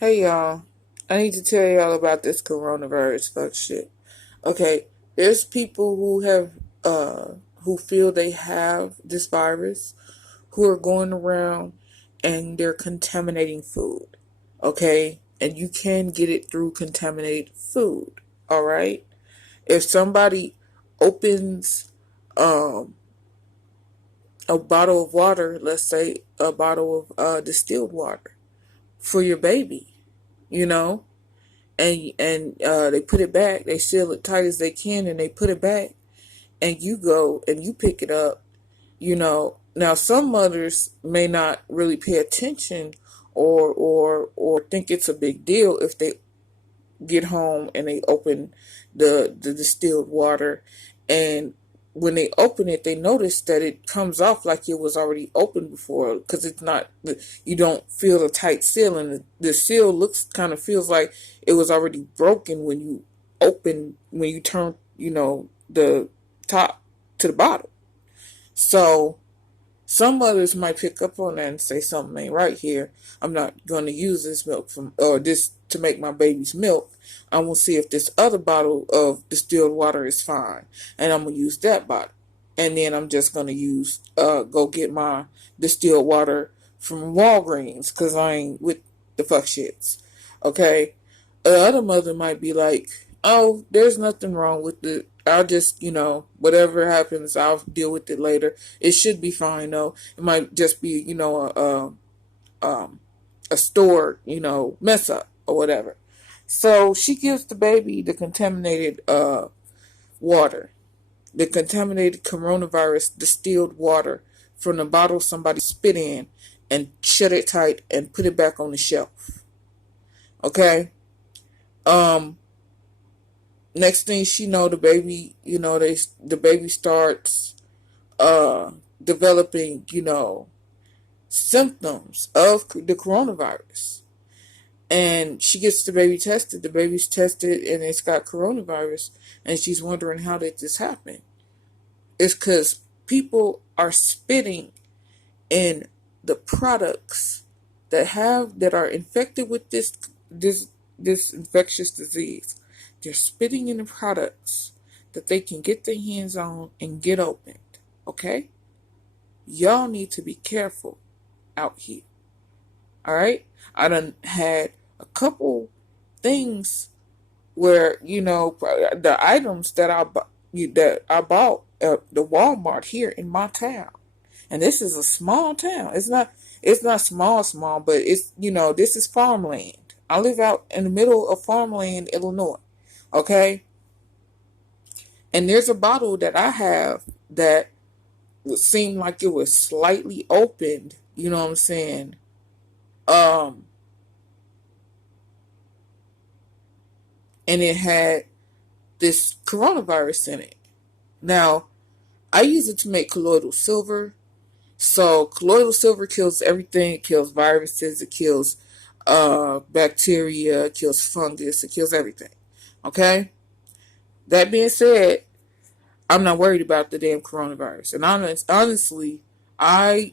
Hey y'all, I need to tell y'all about this coronavirus fuck shit. Okay, there's people who feel they have this virus who are going around and they're contaminating food. Okay? And you can get it through contaminated food. Alright? If somebody opens um a bottle of water, let's say a bottle of distilled water for your baby, you know, and they put it back. They seal it tight as they can, and they put it back. And you go and you pick it up. You know, now some mothers may not really pay attention or think it's a big deal if they get home and they open the distilled water, and when they open it they notice that it comes off like it was already open before, because it's not, you don't feel a tight seal, and the seal looks, kind of feels like it was already broken when you turn, the top to the bottom. So some mothers might pick up on that and say something ain't right here. I'm not going to use this milk or this to make my baby's milk. I'm going to see if this other bottle of distilled water is fine, and I'm going to use that bottle. And then I'm just going to go get my distilled water from Walgreens, because I ain't with the fuck shits. Okay? The other mother might be like, oh, there's nothing wrong with it. I'll just, whatever happens, I'll deal with it later. It should be fine, though. It might just be, a store, mess up or whatever. So she gives the baby the contaminated water, the contaminated coronavirus distilled water from the bottle somebody spit in, and shut it tight and put it back on the shelf. Okay? Next thing she know, the baby, the baby starts developing, symptoms of the coronavirus. And she gets the baby tested. The baby's tested and it's got coronavirus. And she's wondering, how did this happen? It's because people are spitting in the products that are infected with this infectious disease. They're spitting in the products that they can get their hands on and get opened. Okay? Y'all need to be careful out here. Alright? I done had a couple things where, the items that I bought at the Walmart here in my town. And this is a small town. It's not small, but it's, this is farmland. I live out in the middle of farmland, Illinois. Okay? And there's a bottle that I have that would seem like it was slightly opened, you know what I'm saying? And it had this coronavirus in it. Now, I use it to make colloidal silver. So colloidal silver kills everything. It kills viruses, it kills bacteria, it kills fungus, it kills everything. Okay? That being said, I'm not worried about the damn coronavirus. And honestly, I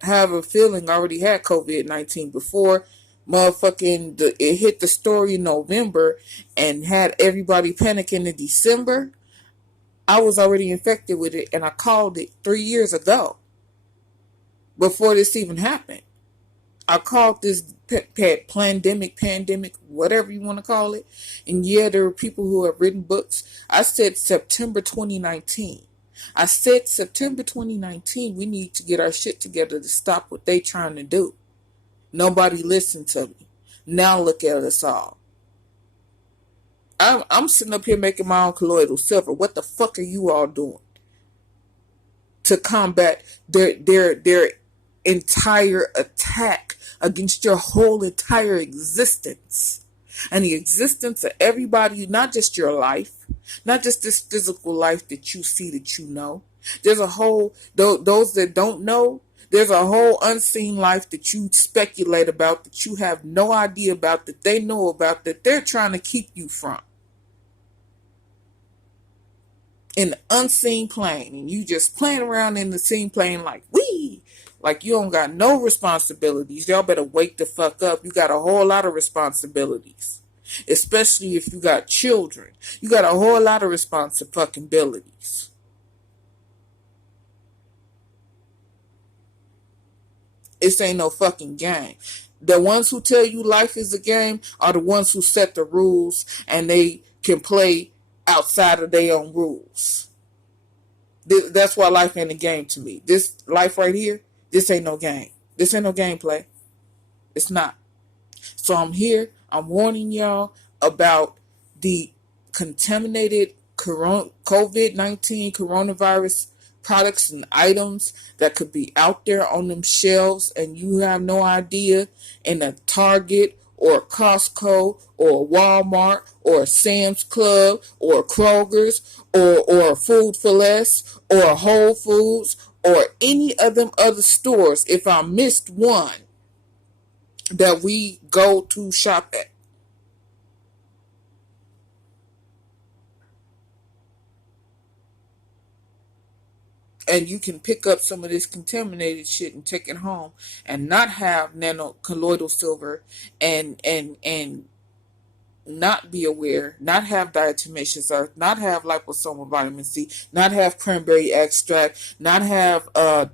have a feeling I already had COVID-19 before it hit the story in November and had everybody panicking in December. I was already infected with it, and I called it 3 years ago before this even happened. I called this pandemic, whatever you want to call it. And yeah, there were people who have written books. I said September 2019. I said September 2019, we need to get our shit together to stop what they trying to do. Nobody listened to me. Now look at us all. I'm sitting up here making my own colloidal silver. What the fuck are you all doing to combat their entire attack against your whole entire existence and the existence of everybody, not just your life, not just this physical life that you see, that you know. There's a whole, those that don't know, there's a whole unseen life that you speculate about, that you have no idea about, that they know about, that they're trying to keep you from. In the unseen plane, and you just playing around in the seen plane like, wee, Like, you don't got no responsibilities. Y'all better wake the fuck up. You got a whole lot of responsibilities. Especially if you got children. You got a whole lot of responsibilities. This ain't no fucking game. The ones who tell you life is a game are the ones who set the rules and they can play outside of their own rules. That's why life ain't a game to me. This life right here, this ain't no game. This ain't no gameplay. It's not. So I'm here. I'm warning y'all about the contaminated COVID-19 coronavirus products and items that could be out there on them shelves and you have no idea, in a Target or a Costco or a Walmart or a Sam's Club or a Kroger's or a Food for Less or a Whole Foods or any of them other stores, if I missed one, that we go to shop at. And you can pick up some of this contaminated shit and take it home and not have nanocolloidal silver and not be aware, not have diatomaceous earth, not have liposomal vitamin C, not have cranberry extract, not have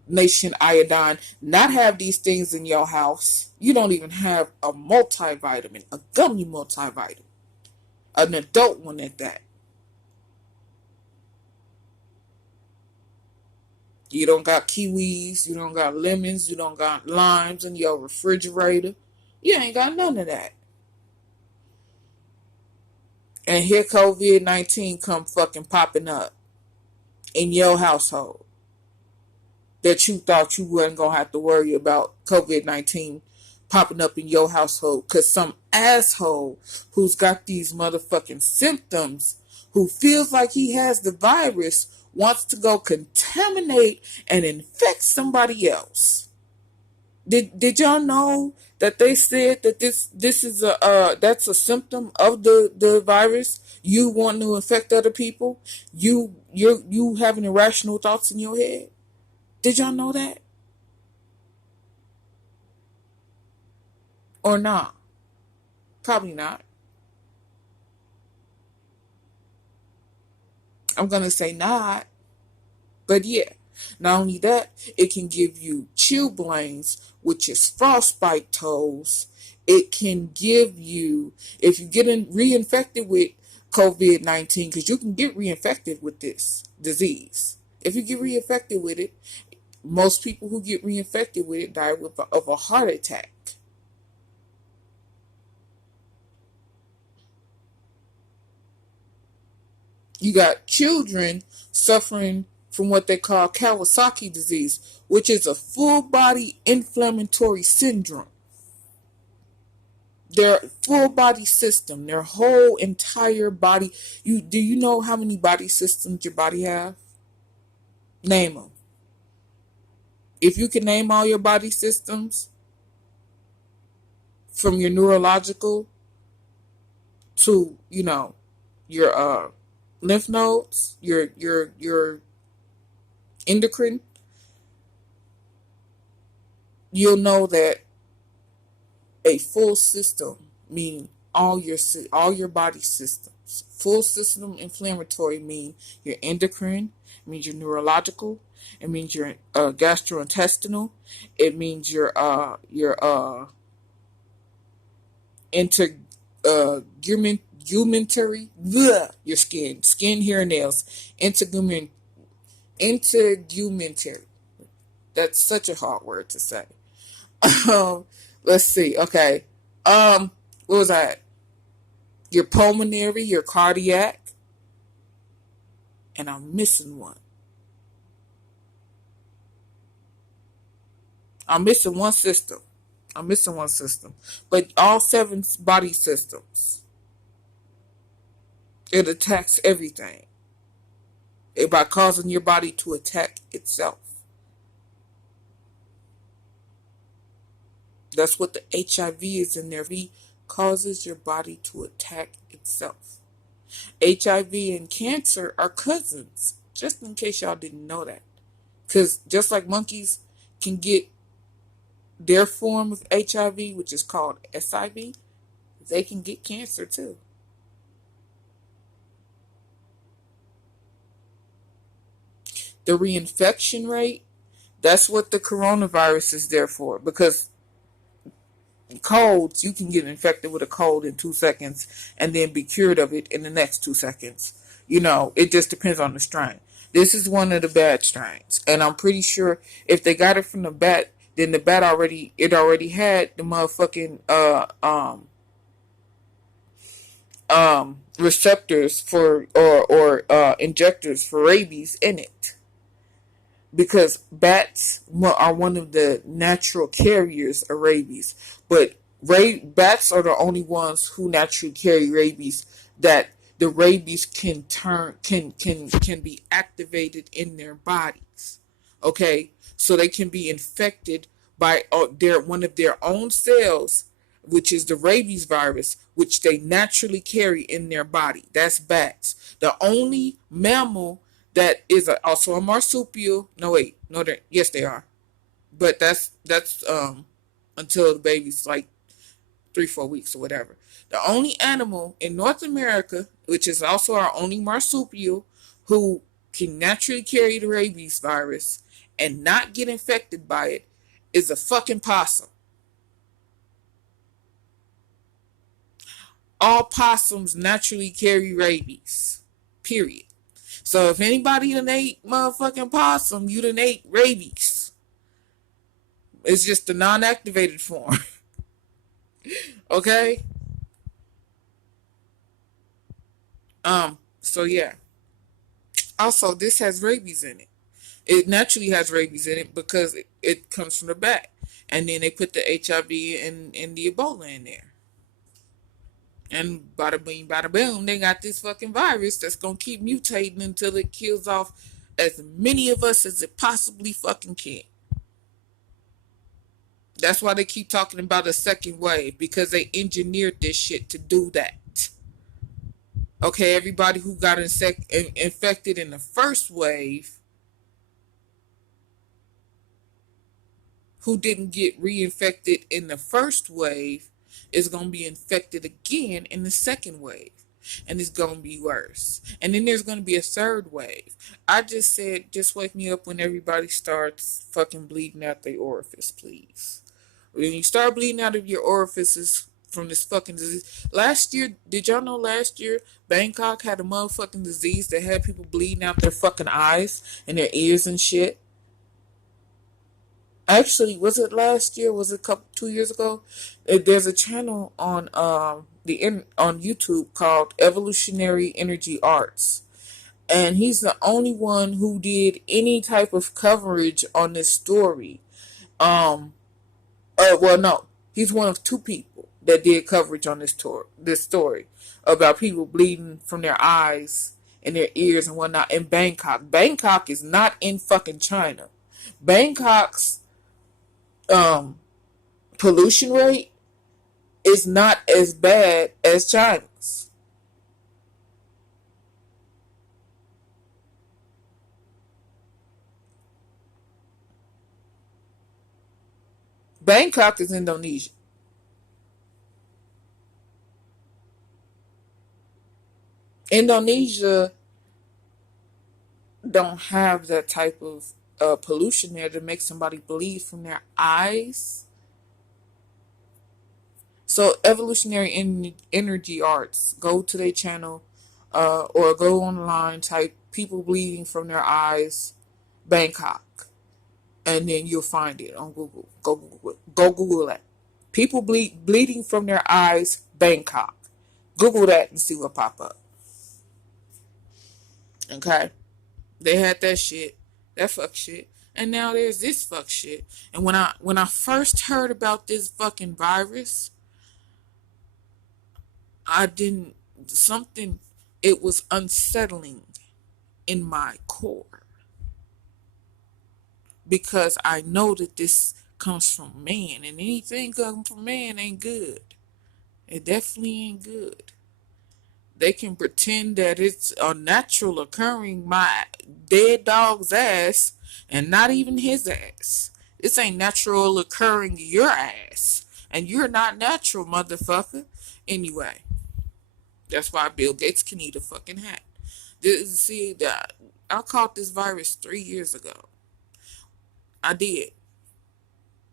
nation iodine, not have these things in your house. You don't even have a multivitamin, a gummy multivitamin, an adult one at that. You don't got kiwis, you don't got lemons, you don't got limes in your refrigerator. You ain't got none of that. And here COVID-19 come fucking popping up in your household. That you thought you wasn't going to have to worry about COVID-19 popping up in your household. Because some asshole who's got these motherfucking symptoms, who feels like he has the virus, wants to go contaminate and infect somebody else. Did y'all know that they said that this is that's a symptom of the virus? You want to infect other people? You having irrational thoughts in your head? Did y'all know that? Or not? Probably not. I'm gonna say not. But yeah, not only that, it can give you chilblains, which is frostbite toes. It can give you, if you get reinfected with COVID-19, because you can get reinfected with this disease. If you get reinfected with it, most people who get reinfected with it die of a heart attack. You got children suffering from what they call Kawasaki disease, which is a full body inflammatory syndrome. Their full body system, their whole entire body. Do you know how many body systems your body have? Name them. If you can name all your body systems, from your neurological to, your lymph nodes, your endocrine, you'll know that a full system, meaning all your body systems. Full system inflammatory mean your endocrine, it means your neurological, it means your gastrointestinal, it means your integumentary, your skin, hair, and nails, integumentary. That's such a hard word to say. Let's see. Okay. What was that? Your pulmonary, your cardiac, and I'm missing one. I'm missing one system. But all 7 body systems. It attacks everything. By causing your body to attack itself. That's what the HIV is in there. HIV causes your body to attack itself. HIV and cancer are cousins, just in case y'all didn't know that. Because just like monkeys can get their form of HIV, which is called SIV, they can get cancer too. The reinfection rate, that's what the coronavirus is there for. Because colds, you can get infected with a cold in 2 seconds and then be cured of it in the next 2 seconds. It just depends on the strain. This is one of the bad strains, and I'm pretty sure if they got it from the bat, then the bat already had the motherfucking receptors for or injectors for rabies in it, because bats are one of the natural carriers of rabies. But bats are the only ones who naturally carry rabies, that the rabies can be activated in their bodies. Okay, so they can be infected by one of their own cells, which is the rabies virus, which they naturally carry in their body. That's bats. The only mammal that is also a marsupial. No, wait, no, yes, they are, but that's until the baby's like 3-4 weeks or whatever. The only animal in North America, which is also our only marsupial, who can naturally carry the rabies virus and not get infected by it, is a fucking possum. All possums naturally carry rabies. Period. So if anybody done ate motherfucking possum, you done ate rabies. It's just the non-activated form. Okay? So yeah. Also, this has rabies in it. It naturally has rabies in it because it comes from the bat. And then they put the HIV and the Ebola in there. And bada bing, bada boom, they got this fucking virus that's gonna keep mutating until it kills off as many of us as it possibly fucking can. That's why they keep talking about a second wave, because they engineered this shit to do that. Okay, everybody who got infected in the first wave, who didn't get reinfected in the first wave, is going to be infected again in the second wave. And it's going to be worse. And then there's going to be a third wave. I just said, just wake me up when everybody starts fucking bleeding out their orifice, please. When you start bleeding out of your orifices from this fucking disease. Last year, did y'all know last year, Bangkok had a motherfucking disease that had people bleeding out their fucking eyes and their ears and shit? Actually, was it last year? Was it 2 years ago? There's a channel on on YouTube called Evolutionary Energy Arts, and he's the only one who did any type of coverage on this story. Well, no, he's one of two people that did coverage on this story about people bleeding from their eyes and their ears and whatnot in Bangkok. Bangkok is not in fucking China. Bangkok's pollution rate is not as bad as China's. Bangkok is Indonesia. Indonesia don't have that type of pollution there to make somebody bleed from their eyes. So Evolutionary Energy Arts, go to their channel or go online, type people bleeding from their eyes, Bangkok, and then you'll find it on Google. Go Google that. People bleeding from their eyes, Bangkok. Google that and see what pop up. Okay? They had that shit, that fuck shit, and now there's this fuck shit. And when I first heard about this fucking virus, it was unsettling in my core, because I know that this comes from man, and anything coming from man ain't good. It definitely ain't good. They can pretend that it's a natural occurring my dead dog's ass and not even his ass. This ain't natural occurring your ass. And you're not natural, motherfucker. Anyway, that's why Bill Gates can eat a fucking hat. See, I caught this virus 3 years ago. I did.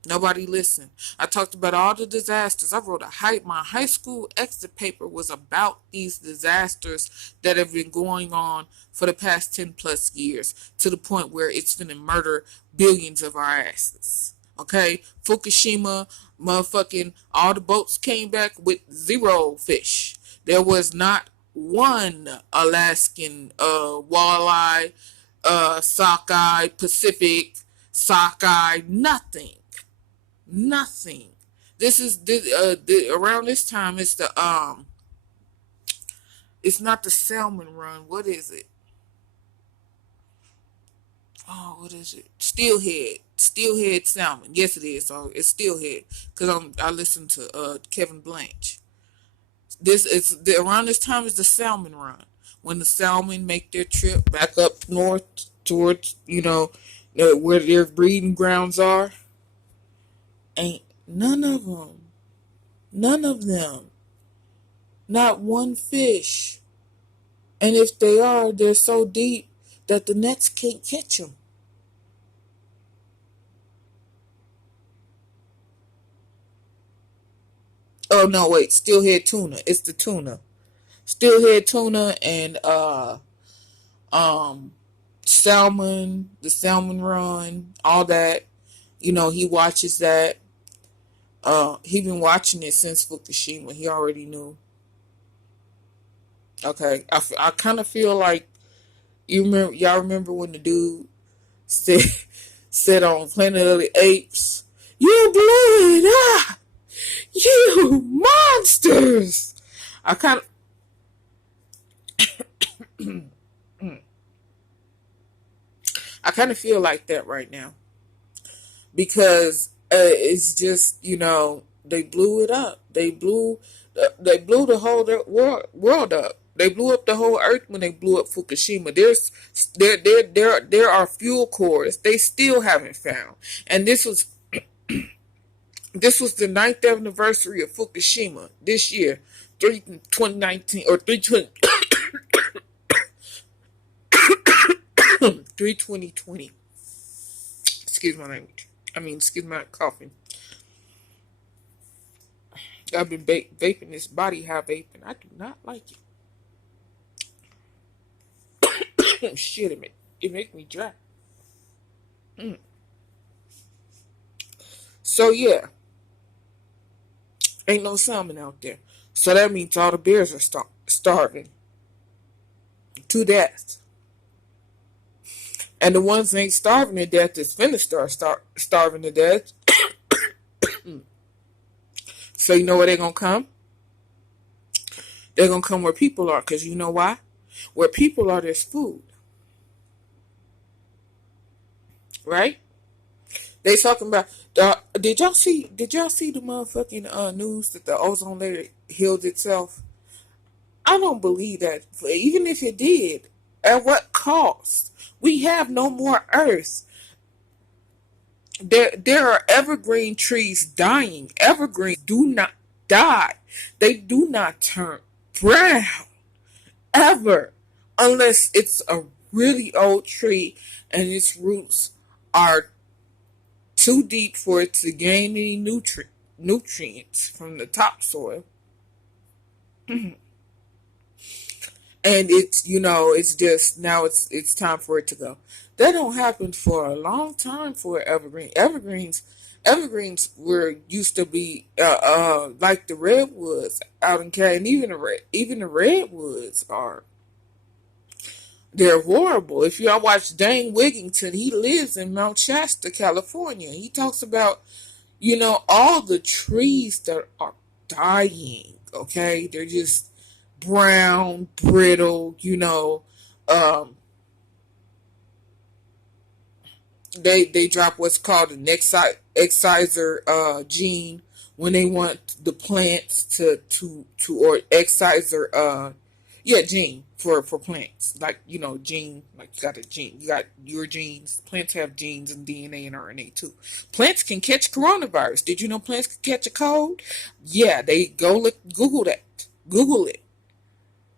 Nobody listened. I talked about all the disasters. I wrote my high school exit paper was about these disasters that have been going on for the past 10 plus years, to the point where it's going to murder billions of our asses. Okay? Fukushima, motherfucking, all the boats came back with 0 fish. There was not one Alaskan walleye, sockeye, Pacific, sockeye, nothing. Nothing. This is around this time. It's not the salmon run. What is it? Oh, what is it? Steelhead salmon. Yes, it is. So it's steelhead because I listen to Kevin Blanch. Around this time is the salmon run, when the salmon make their trip back up north towards where their breeding grounds are. Ain't none of them, not one fish. And if they are, they're so deep that the nets can't catch them. Oh no, wait, steelhead tuna. It's the tuna, steelhead tuna, and salmon, the salmon run, all that. He watches that. He been watching it since Fukushima. He already knew. Okay, I kind of feel like y'all remember when the dude said said on Planet of the Apes, "You blew it, you monsters." I kind of I kind of feel like that right now, because it's just, they blew it up. They blew the whole world up. They blew up the whole earth when they blew up Fukushima. There are fuel cores they still haven't found, and this was the 9th anniversary of Fukushima this year, 2019 or 2020. Excuse my language. Excuse my coughing. I've been vaping this body high vaping. I do not like it. Shit, it makes me dry. So yeah, ain't no salmon out there. So that means all the bears are starving to death. And the ones that ain't starving to death is finna start starving to death. So you know where they're going to come? They're going to come where people are, because you know why? Where people are, there's food. Right? They talking about, did y'all see the motherfucking news that the ozone layer healed itself? I don't believe that. Even if it did, at what cost? We have no more earth. There are evergreen trees dying. Evergreens do not die. They do not turn brown ever, unless it's a really old tree and its roots are too deep for it to gain any nutrients from the topsoil. And it's just now it's time for it to go. That don't happen for a long time for evergreen. Evergreens were used to be like the redwoods out in Cali, and even the redwoods they're horrible. If y'all watch Dane Wigington, he lives in Mount Shasta, California. He talks about all the trees that are dying. Okay, they're just brown, brittle, they drop what's called an exciser gene when they want the plants to or exciser Yeah, gene for plants. Like, gene, like you got a gene. You got your genes. Plants have genes and DNA and RNA too. Plants can catch coronavirus. Did you know plants can catch a cold? Yeah, they go look, Google that. Google it.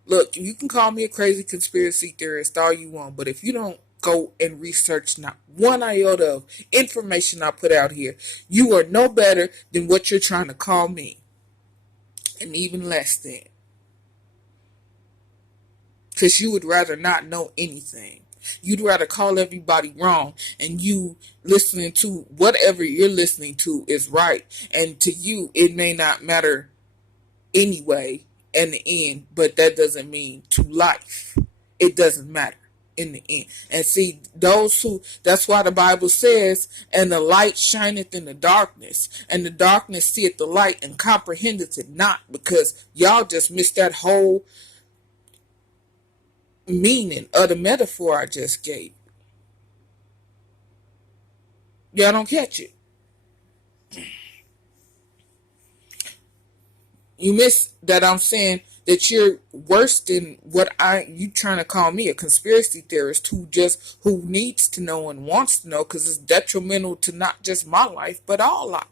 Look, you can call me a crazy conspiracy theorist all you want, but if you don't go and research not one iota of information I put out here, you are no better than what you're trying to call me. And even less than. Because you would rather not know anything. You'd rather call everybody wrong, and you listening to whatever you're listening to is right. And to you, it may not matter anyway in the end, but that doesn't mean to life. It doesn't matter in the end. And see, that's why the Bible says, and the light shineth in the darkness, and the darkness seeth the light and comprehendeth it not, because y'all just missed that whole meaning of the metaphor I just gave. Y'all don't catch it. You miss that I'm saying that you're worse than you trying to call me a conspiracy theorist who needs to know and wants to know, because it's detrimental to not just my life but all life.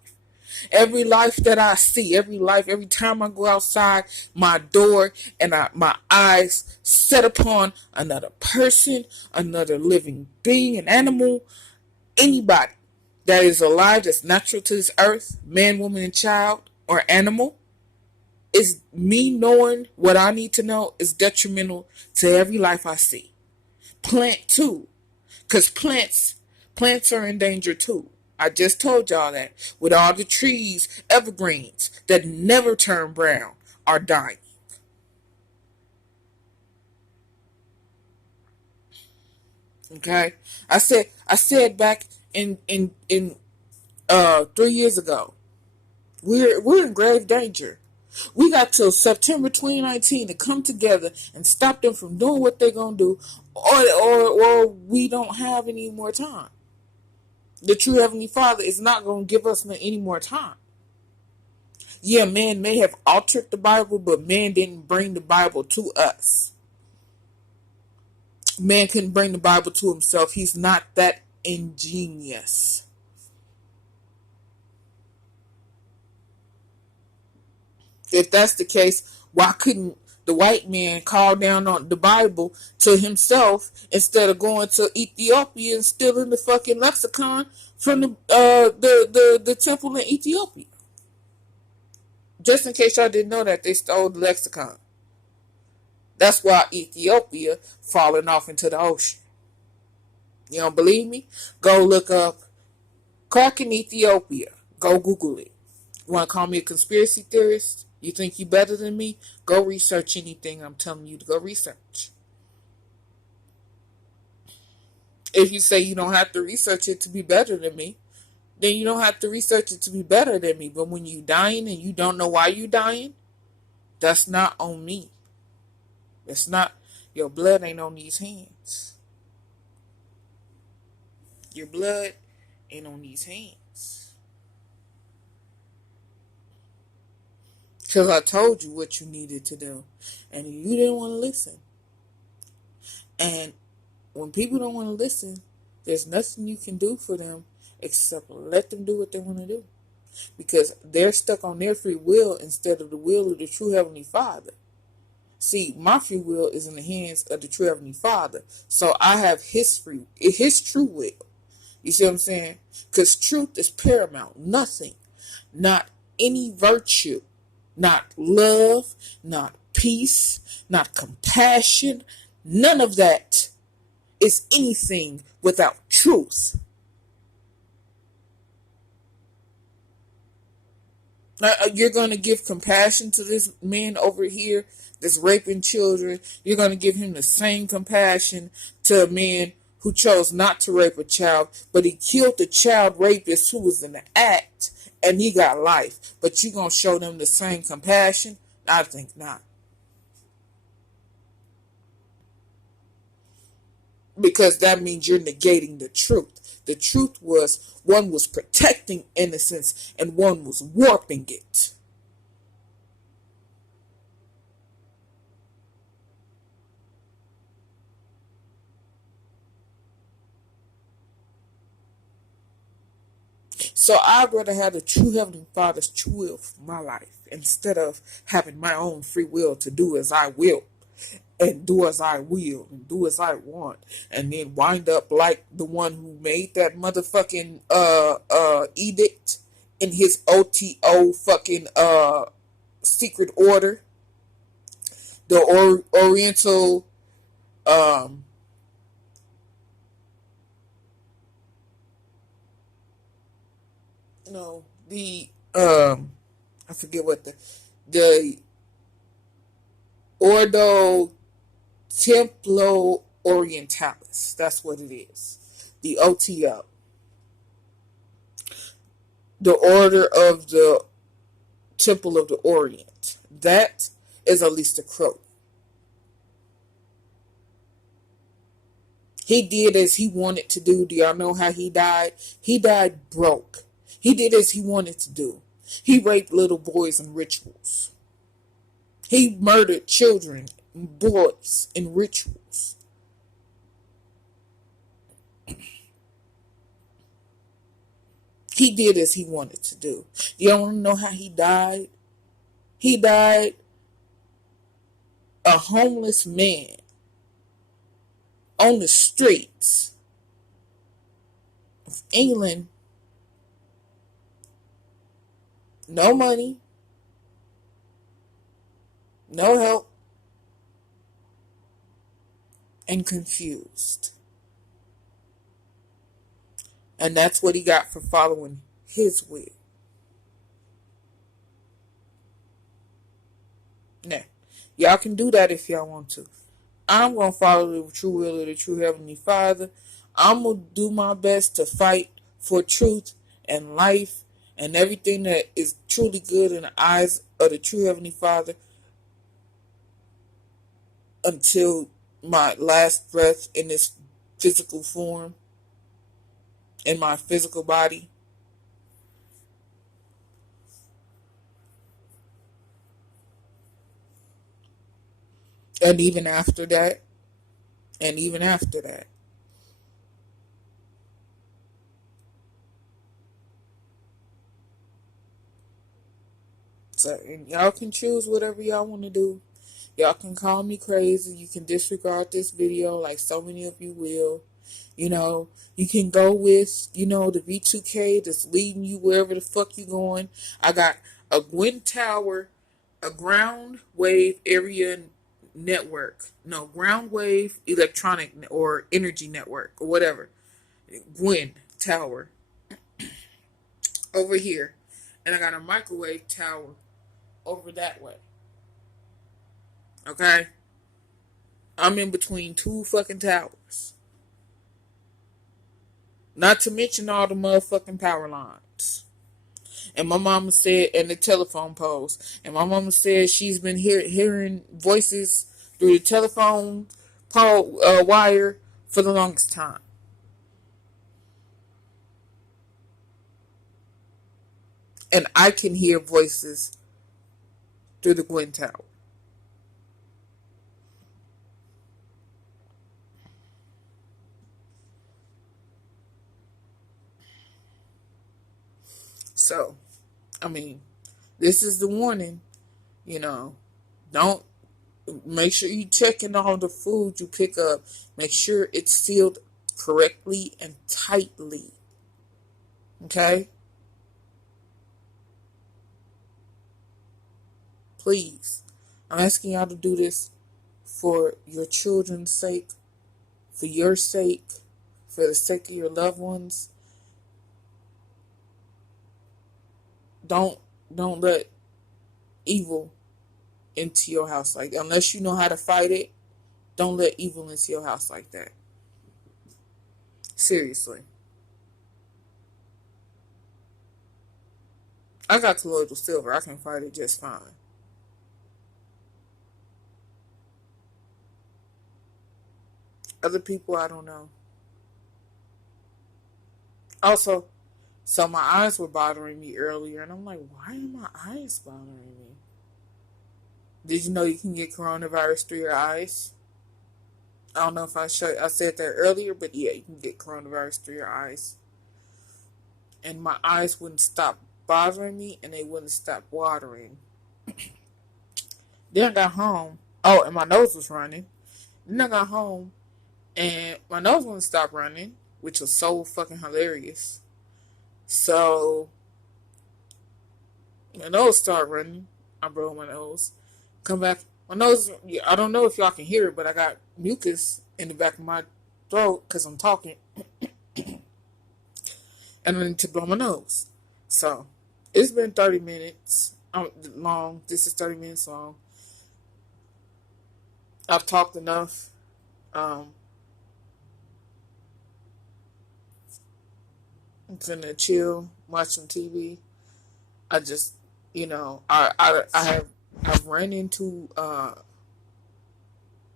Every life that I see, every time I go outside my door and my eyes set upon another person, another living being, an animal, anybody that is alive, that's natural to this earth, man, woman, and child, or animal, is me knowing what I need to know is detrimental to every life I see. Plant too, because plants are in danger too. I just told y'all that. With all the trees, evergreens that never turn brown are dying. Okay, I said back in 3 years ago, we're in grave danger. We got till September 2019 to come together and stop them from doing what they're gonna do, or we don't have any more time. The true Heavenly Father is not going to give us any more time. Yeah, man may have altered the Bible, but man didn't bring the Bible to us. Man couldn't bring the Bible to himself. He's not that ingenious. If that's the case, why couldn't the white man call down on the Bible to himself instead of going to Ethiopia and stealing the fucking lexicon from the temple in Ethiopia? Just in case y'all didn't know that, they stole the lexicon. That's why Ethiopia falling off into the ocean. You don't believe me? Go look up crack in Ethiopia. Go Google it. You want to call me a conspiracy theorist? You think you better than me? Go research anything I'm telling you to go research. If you say you don't have to research it to be better than me, then you don't have to research it to be better than me. But when you dying and you don't know why you dying, that's not on me. That's not, your blood ain't on these hands. Your blood ain't on these hands. Because I told you what you needed to do, and you didn't want to listen. And when people don't want to listen, there's nothing you can do for them except let them do what they want to do. Because they're stuck on their free will instead of the will of the true Heavenly Father. See, my free will is in the hands of the true Heavenly Father. So I have his true will. You see what I'm saying? Because truth is paramount. Nothing, not any virtue, not love, not peace, not compassion, none of that is anything without truth. You're going to give compassion to this man over here that's raping children. You're going to give him the same compassion to a man who chose not to rape a child, but he killed the child rapist who was in the act, and he got life. But you going to show them the same compassion? I think not. Because that means you're negating the truth. The truth was, one was protecting innocence and one was warping it. So I'd rather have the true Heavenly Father's true will for my life instead of having my own free will to do as I will and do as I will and do as I want and then wind up like the one who made that motherfucking edict in his OTO fucking secret order, the Oriental no, the I forget what the Ordo Templo Orientalis. That's what it is. The OTO. The Order of the Temple of the Orient. That is Aleister Crowley. He did as he wanted to do. Do y'all know how he died? He died broke. He did as he wanted to do. He raped little boys in rituals. He murdered children and boys in rituals. He did as he wanted to do. You want to know how he died? He died a homeless man on the streets of England. No money, no help, and confused. And that's what he got for following his will. Now, y'all can do that if y'all want to. I'm going to follow the true will of the true Heavenly Father. I'm going to do my best to fight for truth and life and everything that is truly good in the eyes of the true Heavenly Father until my last breath in this physical form, in my physical body. And even after that, and even after that. So, and y'all can choose whatever y'all want to do. Y'all can call me crazy. You can disregard this video like so many of you will. You know, you can go with, the V2K that's leading you wherever the fuck you going. I got a Gwyn Tower, a ground wave area network. No, ground wave electronic or energy network or whatever. Gwyn Tower over here. And I got a microwave tower over that way. Okay? I'm in between two fucking towers. Not to mention all the motherfucking power lines. And my mama said, and the telephone poles. And my mama said she's been hearing voices through the telephone pole wire for the longest time. And I can hear voices through the Gwyn Tower. So, I mean, this is the warning, don't make sure you checking all the food you pick up. Make sure it's sealed correctly and tightly. Okay? Please. I'm asking y'all to do this for your children's sake, for your sake, for the sake of your loved ones. Don't let evil into your house like that. Unless you know how to fight it, don't let evil into your house like that. Seriously. I got colloidal silver. I can fight it just fine. Other people, I don't know. Also, so my eyes were bothering me earlier, and I'm like, why are my eyes bothering me? Did you know you can get coronavirus through your eyes? I don't know if I said that earlier, but yeah, you can get coronavirus through your eyes. and my eyes wouldn't stop bothering me, and they wouldn't stop watering. Then I got home. Oh, and my nose was running. Then I got home, and my nose wouldn't stop running, which was so fucking hilarious. So my nose started running. I broke my nose. Come back. My nose, I don't know if y'all can hear it, but I got mucus in the back of my throat because I'm talking. And I need to blow my nose. So it's been 30 minutes long. This is 30 minutes long. I've talked enough. I'm gonna chill, watch some TV. I just, I've run into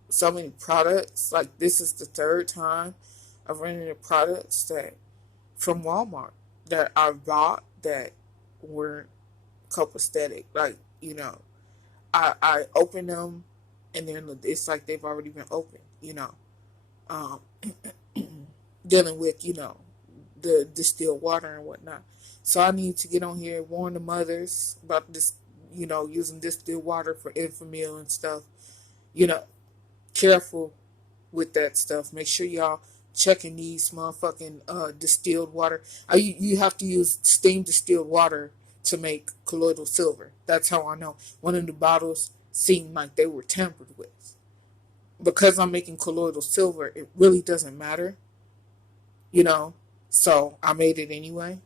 so many products. Like this is the third time I've run into products that from Walmart that I bought that weren't copacetic. Like I open them and then it's like they've already been opened. Um, dealing with the distilled water and whatnot. So I need to get on here and warn the mothers about this, using distilled water for infant and stuff. Careful with that stuff. Make sure y'all checking these motherfucking distilled water. You have to use steam distilled water to make colloidal silver. That's how I know. One of the bottles seemed like they were tampered with. Because I'm making colloidal silver, it really doesn't matter. So I made it anyway.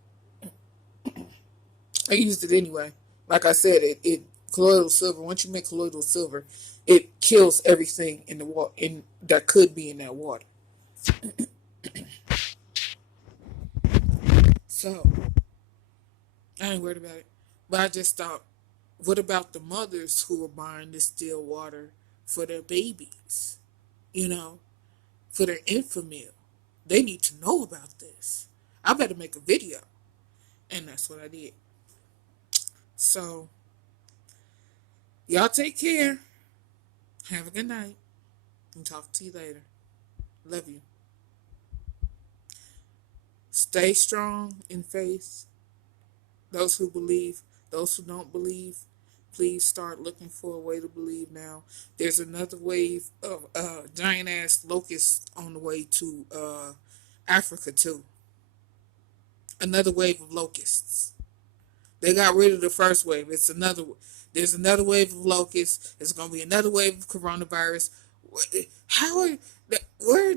I used it anyway. Like I said, it colloidal silver. Once you make colloidal silver, it kills everything in the water that could be in that water. So I ain't worried about it. But I just thought, what about the mothers who are buying distilled water for their babies? For their infant meal. They need to know about this. I better make a video. And that's what I did. So, y'all take care. Have a good night. And talk to you later. Love you. Stay strong in faith. Those who believe, those who don't believe, please start looking for a way to believe now. There's another wave of giant ass locusts on the way to Africa too. Another wave of locusts. They got rid of the first wave. There's another wave of locusts. There's gonna be another wave of coronavirus. How are what are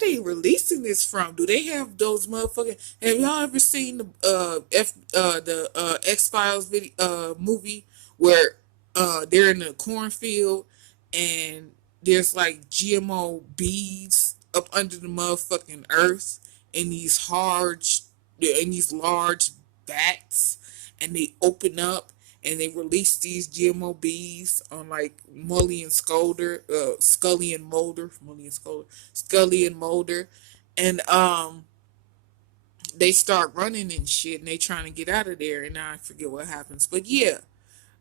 they releasing this from? Do they have those motherfucking? Have y'all ever seen the X-Files video movie where they're in the cornfield and there's like GMO bees up under the motherfucking earth and these large bats, and they open up and they release these GMO bees on like Scully and Mulder, and they start running and shit, and they trying to get out of there, and now I forget what happens, but yeah,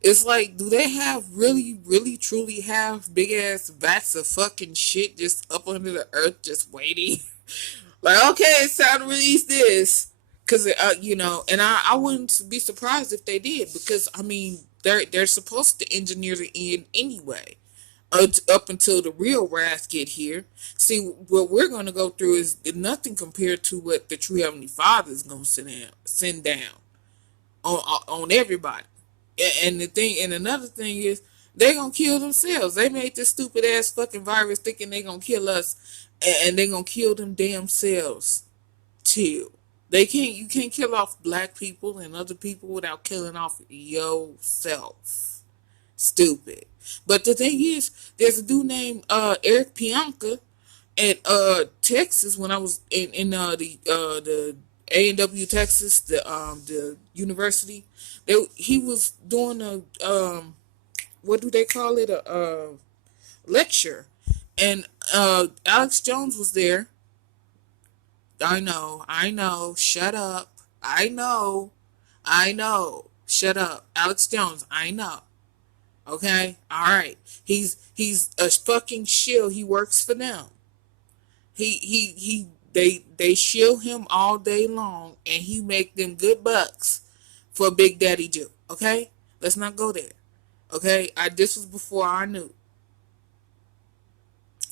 it's like, do they have really, really, truly have big ass vats of fucking shit just up under the earth, just waiting? Like, okay, it's time to release this. Because, and I wouldn't be surprised if they did. Because, I mean, they're supposed to engineer the end anyway. Up until the real wrath get here. See, what we're going to go through is nothing compared to what the true Heavenly Father is going to send down on everybody. And another thing is, they're going to kill themselves. They made this stupid ass fucking virus thinking they're going to kill us. And they're going to kill them damn selves too. You can't kill off black people and other people without killing off yourself. Stupid. But the thing is, there's a dude named Eric Pianka at Texas when I was in the A&W Texas, the university. He was doing a what do they call it, a lecture, and Alex Jones was there. I know, shut up. I know, shut up. Alex Jones, I know. Okay, alright. He's a fucking shill. He works for them. He they shield him all day long, and he make them good bucks for Big Daddy Jew. Okay, let's not go there. Okay, this was before I knew.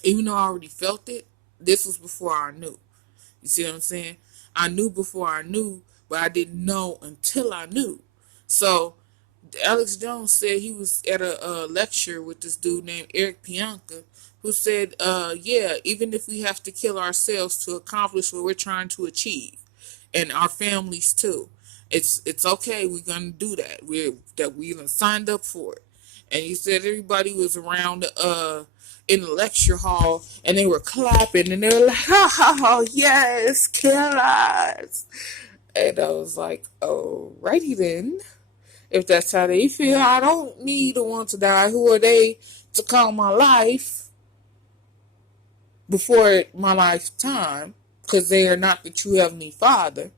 Even though I already felt it, this was before I knew. You see what I'm saying? I knew before I knew, but I didn't know until I knew. So Alex Jones said he was at a lecture with this dude named Eric Pianka, who said, yeah, even if we have to kill ourselves to accomplish what we're trying to achieve, and our families too, it's okay. We're gonna do that. We even signed up for it. And he said everybody was around in the lecture hall, and they were clapping, and they were like, "Ha ha ha! Yes, kill us!" And I was like, "Alrighty then. If that's how they feel, I don't need to want to die. Who are they to call my life before my lifetime? Because they are not the true Heavenly Father.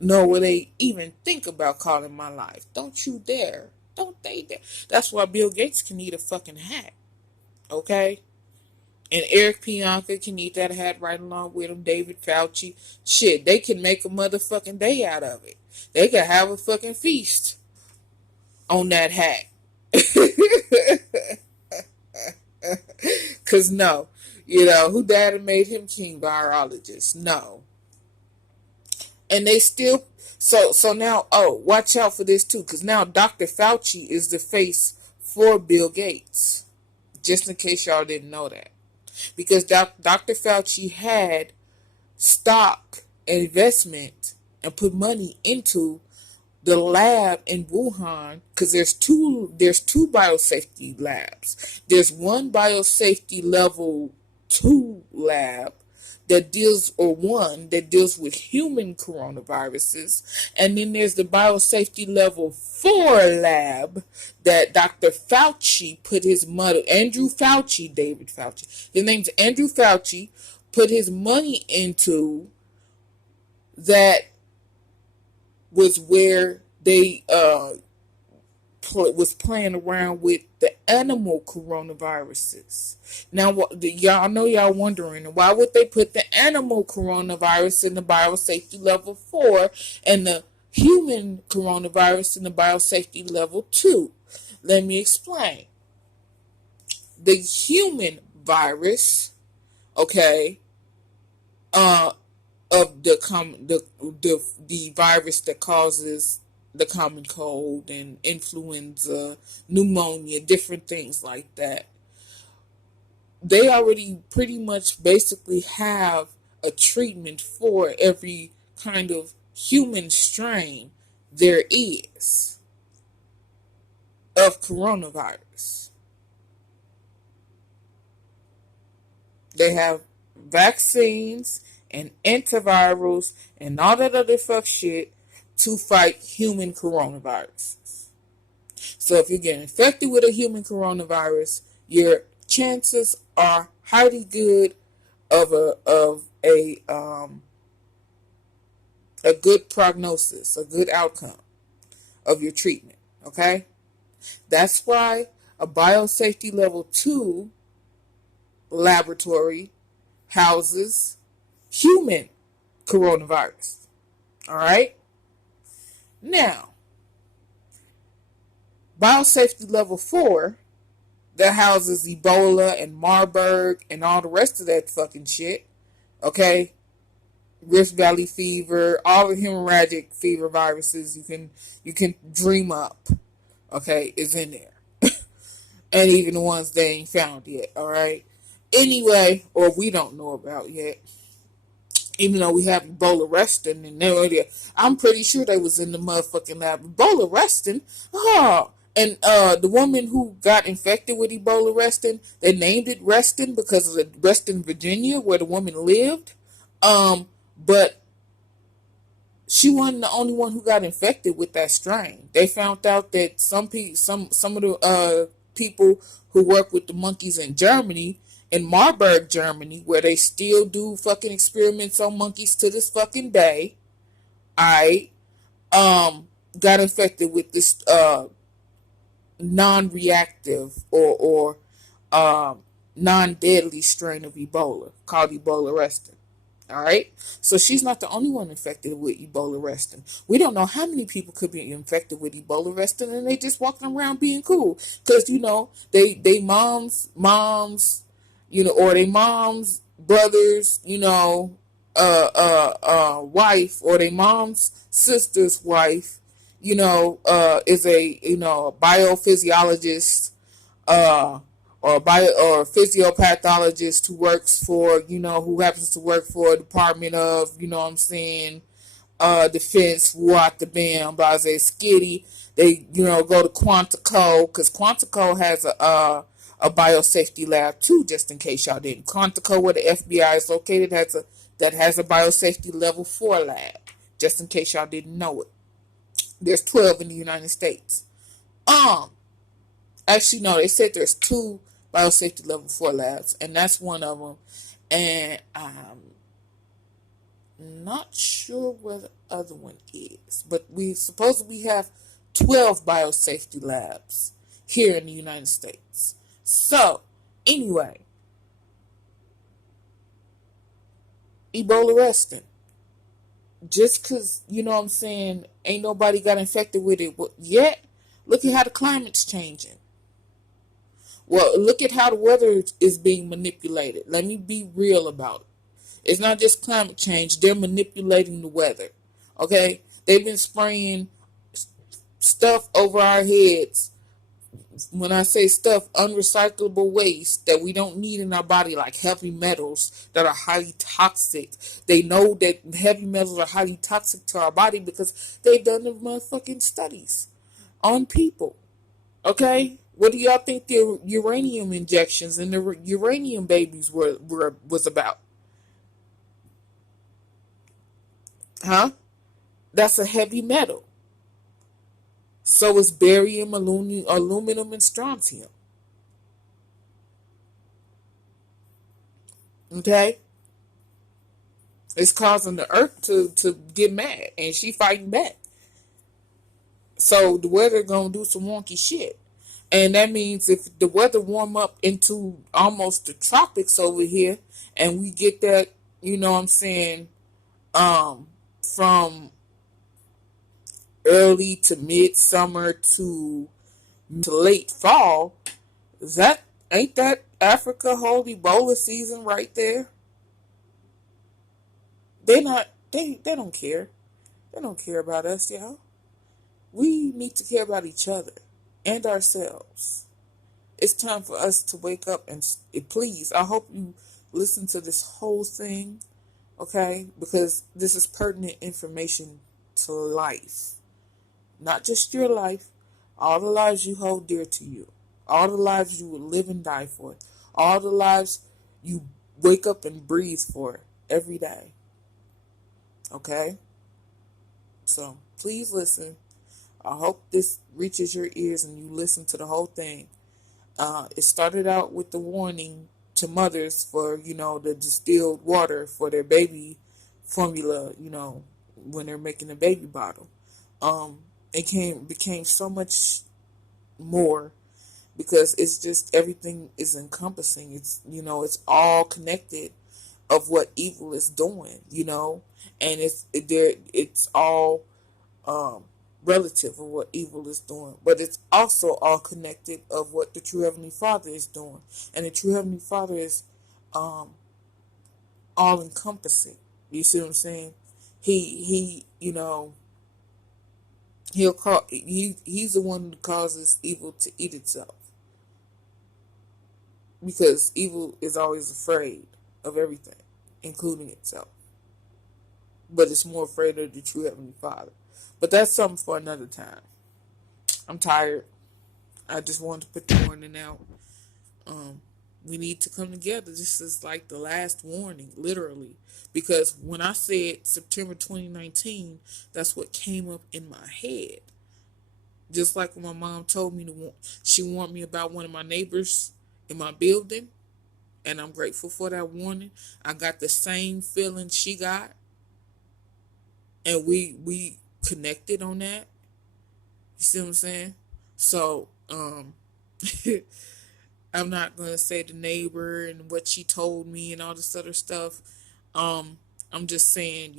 Nor will they even think about calling my life. Don't you dare. Don't they dare." That's why Bill Gates can eat a fucking hat. Okay? And Eric Pianka can eat that hat right along with him. David Fauci. Shit, they can make a motherfucking day out of it. They can have a fucking feast on that hat. Because no. Who daddy made him king virologist? No. And they still... So now, watch out for this too. Because now Dr. Fauci is the face for Bill Gates. Just in case y'all didn't know that. Because Dr. Fauci had stock and investment and put money into the lab in Wuhan, because there's two biosafety labs. There's one biosafety level 2 lab that deals with human coronaviruses, and then there's the biosafety level 4 lab that Dr. Fauci put his money, Andrew Fauci, David Fauci, his name's Andrew Fauci, put his money into. That was where they was playing around with the animal coronaviruses. Now, y'all know y'all wondering, why would they put the animal coronavirus in the biosafety level 4 and the human coronavirus in the biosafety level 2? Let me explain. The human virus, okay, of the virus that causes the common cold and influenza, pneumonia, different things like that. They already pretty much basically have a treatment for every kind of human strain there is of coronavirus. They have vaccines and antivirals and all that other fuck shit to fight human coronaviruses. So if you get infected with a human coronavirus, your chances are highly good of a good prognosis, a good outcome of your treatment. Okay? That's why a biosafety level 2 laboratory houses human coronavirus. Alright? Now, biosafety level 4 that houses Ebola and Marburg and all the rest of that fucking shit. Okay? Rift Valley fever, all the hemorrhagic fever viruses you can dream up. Okay, is in there. And even the ones they ain't found yet, alright? Anyway, or we don't know about yet. Even though we have Ebola resting and there, I'm pretty sure they was in the motherfucking lab. Ebola resting? And the woman who got infected with Ebola resting, they named it Reston because of the Reston, Virginia, where the woman lived. But she wasn't the only one who got infected with that strain. They found out that some of the people who work with the monkeys in Germany, in Marburg, Germany, where they still do fucking experiments on monkeys to this fucking day, got infected with this non-reactive or non-deadly strain of Ebola called Ebola reston. All right. So she's not the only one infected with Ebola resting. We don't know how many people could be infected with Ebola resting and they just walking around being cool. Because, they moms, or they moms, brothers, wife, or they mom's sister's wife, is a biophysiologist, uh, or or physiopathologist who works for, who happens to work for a department of, what I'm saying, defense, what the bam, blase, skitty. They, go to Quantico, because Quantico has a biosafety lab too, just in case y'all didn't. Quantico, where the FBI is located, has a biosafety level 4 lab, just in case y'all didn't know it. There's 12 in the United States. Actually, no, they said there's 2 biosafety level 4 labs, and that's one of them. And I'm not sure where the other one is, but we supposedly have 12 biosafety labs here in the United States. So, anyway, Ebola resting. Just because, what I'm saying, ain't nobody got infected with it yet, look at how the climate's changing. Well, look at how the weather is being manipulated. Let me be real about it. It's not just climate change. They're manipulating the weather. Okay? They've been spraying stuff over our heads. When I say stuff, unrecyclable waste that we don't need in our body, like heavy metals that are highly toxic. They know that heavy metals are highly toxic to our body because they've done the motherfucking studies on people. Okay? What do y'all think the uranium injections and the uranium babies was about? Huh? That's a heavy metal. So is barium, aluminum, and strontium. Okay? It's causing the earth to get mad, and she fighting back. So the weather gonna do some wonky shit. And that means if the weather warm up into almost the tropics over here, and we get that, what I'm saying, from early to midsummer to late fall, that ain't that Africa whole Ebola season right there? They don't care. They don't care about us, y'all. We need to care about each other and ourselves. It's time for us to wake up and please, I hope you listen to this whole thing, okay? Because this is pertinent information to life. Not just your life, all the lives you hold dear to you. All the lives you will live and die for. All the lives you wake up and breathe for every day. Okay? So, please listen. I hope this reaches your ears and you listen to the whole thing. It started out with the warning to mothers for, the distilled water for their baby formula, when they're making a baby bottle. It became so much more because it's just everything is encompassing. It's all connected of what evil is doing, and it's all relative of what evil is doing, but it's also all connected of what the true Heavenly Father is doing, and the true Heavenly Father is all encompassing. You see what I'm saying? He's the one who causes evil to eat itself, because evil is always afraid of everything, including itself. But it's more afraid of the true Heavenly Father. But that's something for another time. I'm tired. I just wanted to put the warning out. We need to come together. This is like the last warning, literally. Because when I said September 2019, that's what came up in my head. Just like when my mom told me she warned me about one of my neighbors in my building. And I'm grateful for that warning. I got the same feeling she got. And we connected on that. You see what I'm saying? So, I'm not gonna say the neighbor and what she told me and all this other stuff. I'm just saying,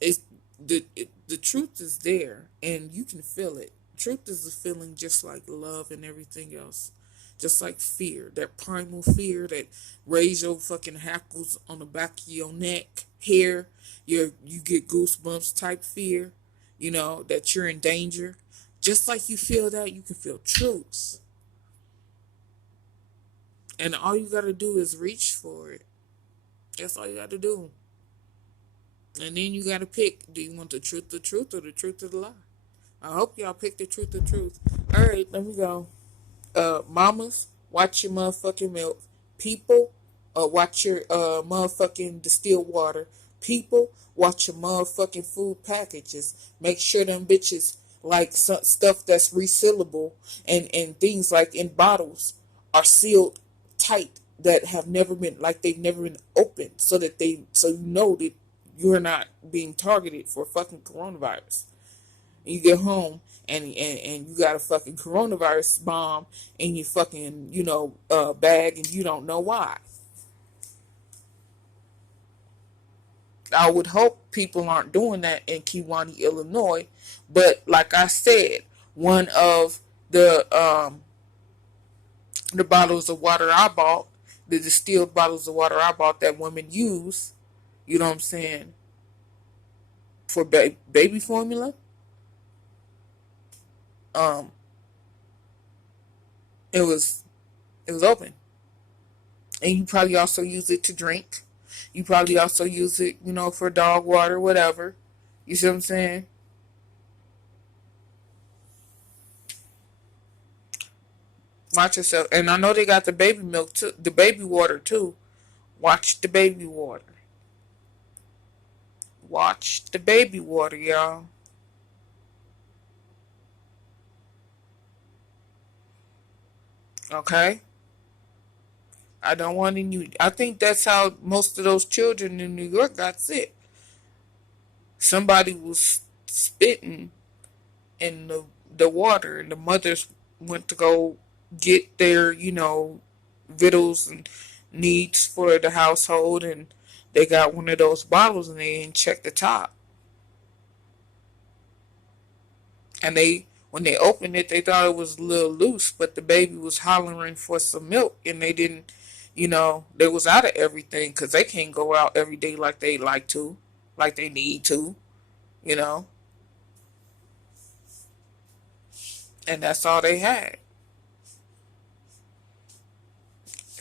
it's the truth is there, and you can feel it. Truth is a feeling just like love and everything else, just like fear, that primal fear that raise your fucking hackles on the back of your neck, hair, you get goosebumps type fear, that you're in danger. Just like you feel that, you can feel truths, and all you gotta do is reach for it. That's all you gotta do. And then you gotta pick, do you want the truth, or the truth of the lie? I hope y'all pick the truth, All right, let me go. Mamas, watch your motherfucking milk. People, watch your motherfucking distilled water. People, watch your motherfucking food packages. Make sure them bitches like stuff that's resealable and things like in bottles are sealed tight, that have never been, like they've never been opened, so that so you know that you're not being targeted for fucking coronavirus. And you get home and you got a fucking coronavirus bomb in your fucking, bag, and you don't know why. I would hope people aren't doing that in Kewanee, Illinois. But like I said, one of the bottles of water I bought, the distilled bottles of water I bought that women use, you know what I'm saying, for baby formula, it was open. And you probably also use it to drink. You probably also use it, for dog water, whatever. You see what I'm saying? Watch yourself. And I know they got the baby milk too, the baby water too. Watch the baby water. Watch the baby water, y'all. Okay? I don't want any. I think that's how most of those children in New York got sick. Somebody was spitting in the water, and the mothers went to go get their, victuals and needs for the household, and they got one of those bottles and they didn't check the top. And when they opened it, they thought it was a little loose, but the baby was hollering for some milk, and they didn't, they was out of everything, because they can't go out every day like they like to, like they need to, you know. And that's all they had.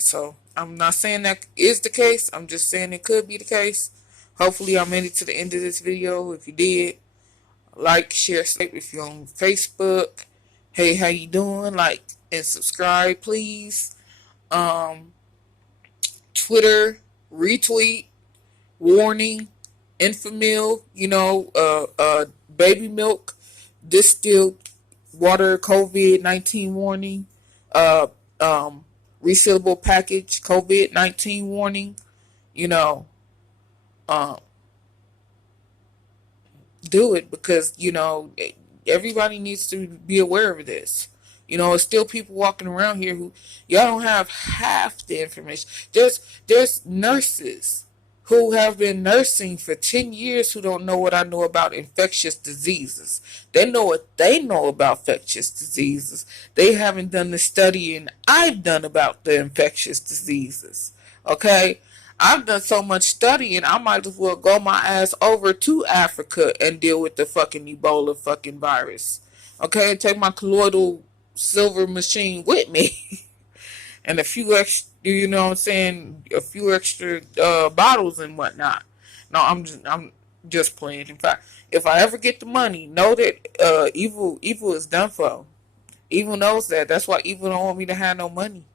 So I'm not saying that is the case. I'm just saying it could be the case. Hopefully I made it to the end of this video. If you did, like, share, if you're on Facebook, hey, how you doing? Like and subscribe, please. Twitter, retweet, warning, Infamil, baby milk, distilled water, COVID-19 warning, uh, resealable package, COVID-19 warning, you know, um, do it, because, everybody needs to be aware of this. There's still people walking around here who y'all don't have half the information. There's nurses who have been nursing for 10 years who don't know what I know about infectious diseases. They know what they know about infectious diseases. They haven't done the studying I've done about the infectious diseases. Okay? I've done so much studying, I might as well go my ass over to Africa and deal with the fucking Ebola fucking virus. Okay? Take my colloidal silver machine with me. And a few extra, a few extra bottles and whatnot. No, I'm just playing. In fact, if I ever get the money, know that evil is done for. Evil knows that. That's why evil don't want me to have no money.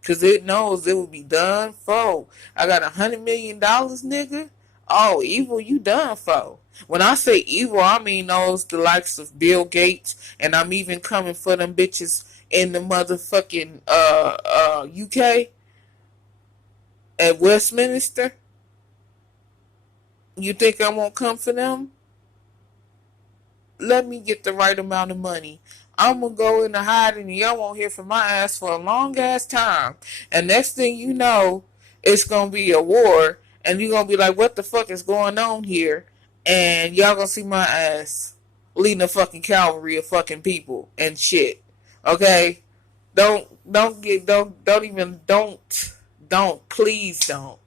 Because it knows it will be done for. I got $100 million, nigga. Oh, evil, you done for. When I say evil, I mean those the likes of Bill Gates, and I'm even coming for them bitches in the motherfucking UK at Westminster. You think I won't come for them? Let me get the right amount of money. I'm gonna go into hiding, and y'all won't hear from my ass for a long ass time. And next thing you know, it's gonna be a war, And you're going to be like, what the fuck is going on here? And y'all going to see my ass leading a fucking cavalry of fucking people and shit. Okay? Please don't.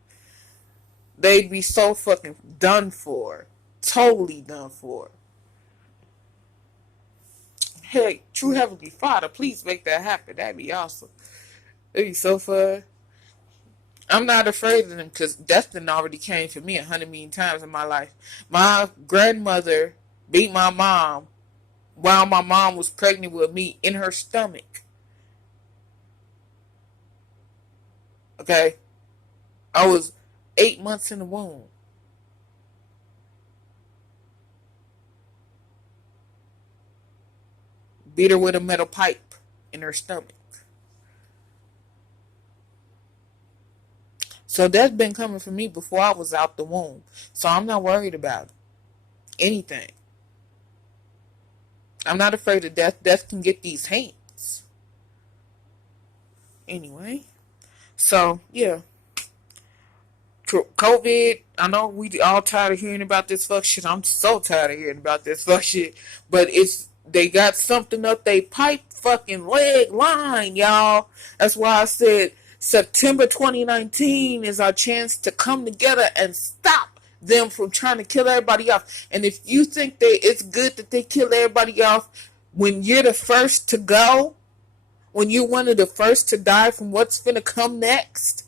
They'd be so fucking done for. Totally done for. Hey, true Heavenly Father, please make that happen. That'd be awesome. It'd be so fun. I'm not afraid of them because death done already came for me 100 million times in my life. My grandmother beat my mom while my mom was pregnant with me in her stomach. Okay? I was 8 months in the womb. Beat her with a metal pipe in her stomach. So that's been coming for me before I was out the womb. So I'm not worried about anything. I'm not afraid of death. Death can get these hands. Anyway. So, yeah. COVID, I know we all tired of hearing about this fuck shit. I'm so tired of hearing about this fuck shit. But they got something up they pipe fucking leg line, y'all. That's why I said September 2019 is our chance to come together and stop them from trying to kill everybody off. And if you think it's good that they kill everybody off when you're the first to go, when you're one of the first to die from what's finna come next,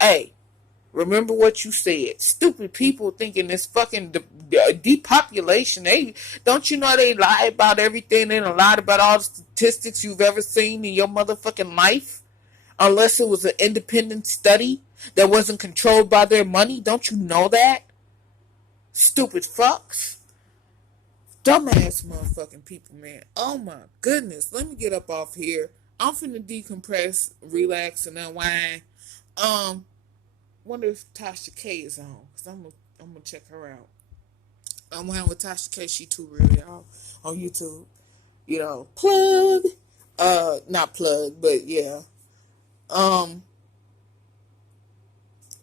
hey, remember what you said. Stupid people thinking this fucking depopulation. Don't you know they lie about everything? They done lied about all the statistics you've ever seen in your motherfucking life. Unless it was an independent study that wasn't controlled by their money. Don't you know that? Stupid fucks. Dumbass motherfucking people, man. Oh my goodness. Let me get up off here. I'm finna decompress, relax, and unwind. Wonder if Tasha K is on, because I'm gonna check her out. I'm on with Tasha K. She too real, y'all, on YouTube. You know, plug. Not plug, but yeah.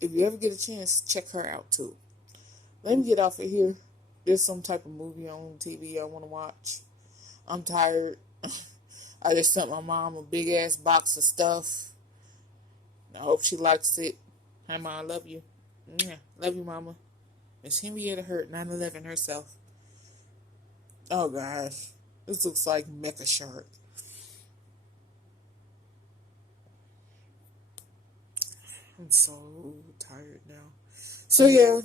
If you ever get a chance, check her out too. Let me get off of here. There's some type of movie on TV I want to watch. I'm tired. I just sent my mom a big ass box of stuff. I hope she likes it. Hi, Mom, I love you. Yeah, love you, Mama. Miss Henrietta Hurt, 9/11 herself. Oh, gosh. This looks like Mecha Shark. I'm so tired now. So, yeah.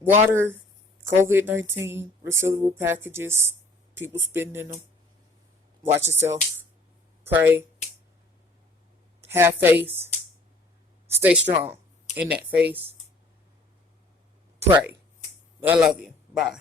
Water, COVID-19, resealable packages. People spending them. Watch yourself. Pray. Have faith. Stay strong in that faith. Pray. I love you. Bye.